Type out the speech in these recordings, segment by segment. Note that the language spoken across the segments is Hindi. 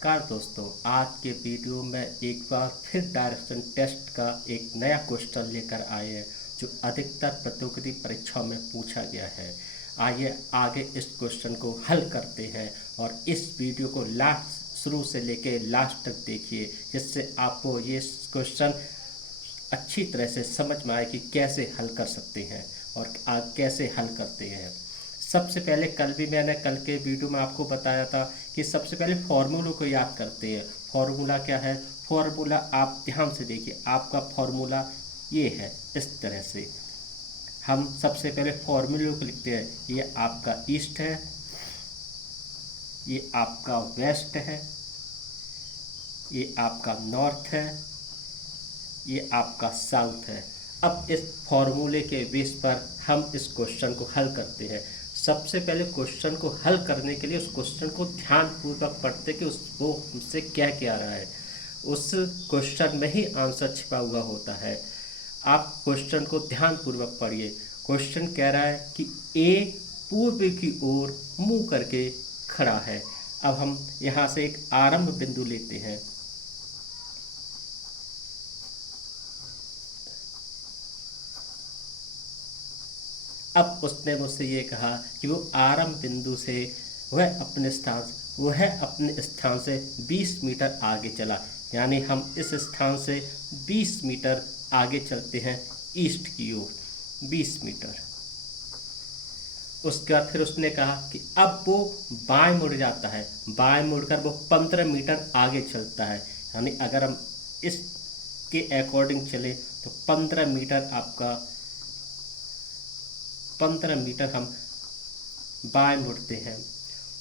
नमस्कार दोस्तों, आज के वीडियो में एक बार फिर डायरेक्शन टेस्ट का एक नया क्वेश्चन लेकर आए हैं जो अधिकतर प्रतियोगिता परीक्षाओं में पूछा गया है। आइए आगे इस क्वेश्चन को हल करते हैं और इस वीडियो को लास्ट शुरू से लेकर लास्ट तक देखिए, जिससे आपको ये क्वेश्चन अच्छी तरह से समझ में आए कि कैसे हल कर सकते हैं और कैसे हल करते हैं। सबसे पहले कल के वीडियो में आपको बताया था कि सबसे पहले फॉर्मूलों को याद करते हैं। फॉर्मूला क्या है? फॉर्मूला आप ध्यान से देखिए, आपका फॉर्मूला ये है। इस तरह से हम सबसे पहले फॉर्मूलों को लिखते हैं। ये आपका ईस्ट है, ये आपका वेस्ट है, ये आपका नॉर्थ है, ये आपका साउथ है। अब इस फॉर्मूले के बेस पर हम इस क्वेश्चन को हल करते हैं। सबसे पहले क्वेश्चन को हल करने के लिए उस क्वेश्चन को ध्यानपूर्वक पढ़ते कि वो हमसे क्या कह रहा है। उस क्वेश्चन में ही आंसर छिपा हुआ होता है। आप क्वेश्चन को ध्यानपूर्वक पढ़िए। क्वेश्चन कह रहा है कि ए पूर्व की ओर मुंह करके खड़ा है। अब हम यहाँ से एक आरंभ बिंदु लेते हैं। अब उसने मुझसे ये कहा कि वो आरंभ बिंदु से वह अपने स्थान से 20 मीटर आगे चला। यानी हम इस स्थान से 20 मीटर आगे चलते हैं ईस्ट की ओर, 20 मीटर। उसके बाद फिर उसने कहा कि अब वो बाएं मुड़ जाता है। बाएं मुड़कर वो 15 मीटर आगे चलता है। यानी अगर हम इसके अकॉर्डिंग चले तो 15 मीटर हम बाएं मुड़ते हैं।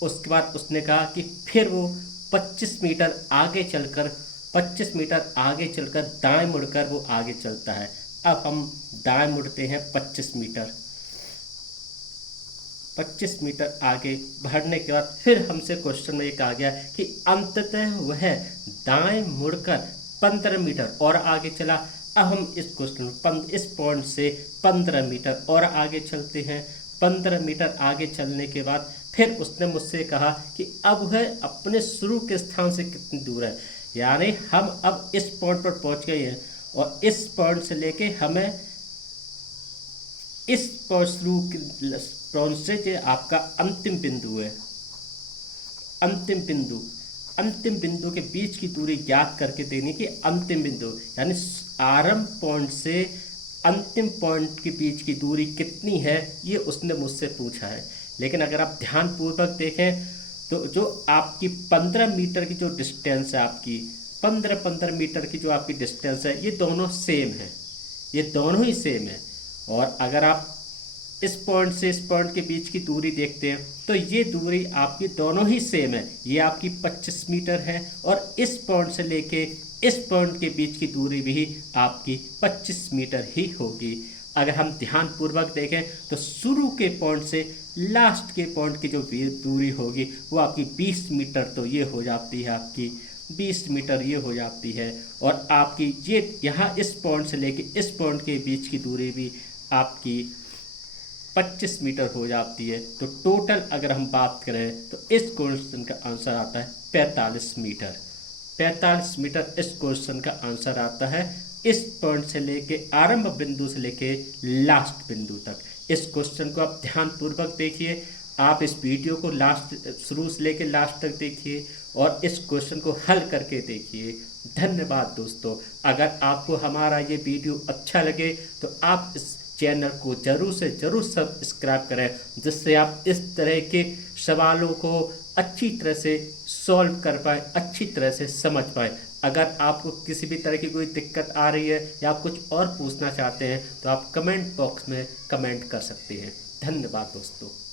उसके बाद उसने कहा कि फिर वो 25 मीटर आगे चलकर दाएं मुड़कर वो आगे चलता है। अब हम दाएं मुड़ते हैं 25 मीटर आगे बढ़ने के बाद फिर हमसे क्वेश्चन में ये कहा गया कि अंततः वह दाएं मुड़कर 15 मीटर और आगे चला। अब हम इस क्वेश्चन इस पॉइंट से 15 मीटर और आगे चलते हैं। 15 मीटर आगे चलने के बाद फिर उसने मुझसे कहा कि अब वह अपने शुरू के स्थान से कितनी दूर है। यानी हम अब इस पॉइंट पर पहुंच गए हैं और इस पॉइंट से लेके हमें इस पॉइंट से जो आपका अंतिम बिंदु है, अंतिम बिंदु के बीच की दूरी ज्ञात करके देनी कि अंतिम बिंदु यानी आरंभ पॉइंट से अंतिम पॉइंट के बीच की दूरी कितनी है, ये उसने मुझसे पूछा है। लेकिन अगर आप ध्यानपूर्वक देखें तो जो आपकी 15 मीटर की जो डिस्टेंस है, आपकी 15 मीटर की जो आपकी डिस्टेंस है, ये दोनों सेम है, ये दोनों ही सेम है। और अगर आप इस पॉइंट से इस पॉइंट के बीच की दूरी देखते हैं तो ये दूरी आपकी दोनों ही सेम है। ये आपकी 25 मीटर है और इस पॉइंट से लेके इस पॉइंट के बीच की दूरी भी आपकी 25 मीटर ही होगी। अगर हम ध्यानपूर्वक देखें तो शुरू के पॉइंट से लास्ट के पॉइंट की जो दूरी होगी वो आपकी 20 मीटर तो ये हो जाती है, आपकी 20 मीटर ये हो जाती है। और आपकी ये यहाँ इस पॉइंट से लेके इस पॉइंट के बीच की दूरी भी आपकी 25 मीटर हो जाती है। तो टोटल अगर हम बात करें तो इस क्वेश्चन का आंसर आता है 45 मीटर। 45 मीटर इस क्वेश्चन का आंसर आता है, इस पॉइंट से लेके आरंभ बिंदु से लेके लास्ट बिंदु तक। इस क्वेश्चन को आप ध्यानपूर्वक देखिए। आप इस वीडियो को शुरू से लेके लास्ट तक देखिए और इस क्वेश्चन को हल करके देखिए। धन्यवाद दोस्तों। अगर आपको हमारा ये वीडियो अच्छा लगे तो आप इस चैनल को जरूर से जरूर सब्सक्राइब करें, जिससे आप इस तरह के सवालों को अच्छी तरह से सॉल्व कर पाए, अच्छी तरह से समझ पाए। अगर आपको किसी भी तरह की कोई दिक्कत आ रही है या आप कुछ और पूछना चाहते हैं तो आप कमेंट बॉक्स में कमेंट कर सकते हैं। धन्यवाद दोस्तों।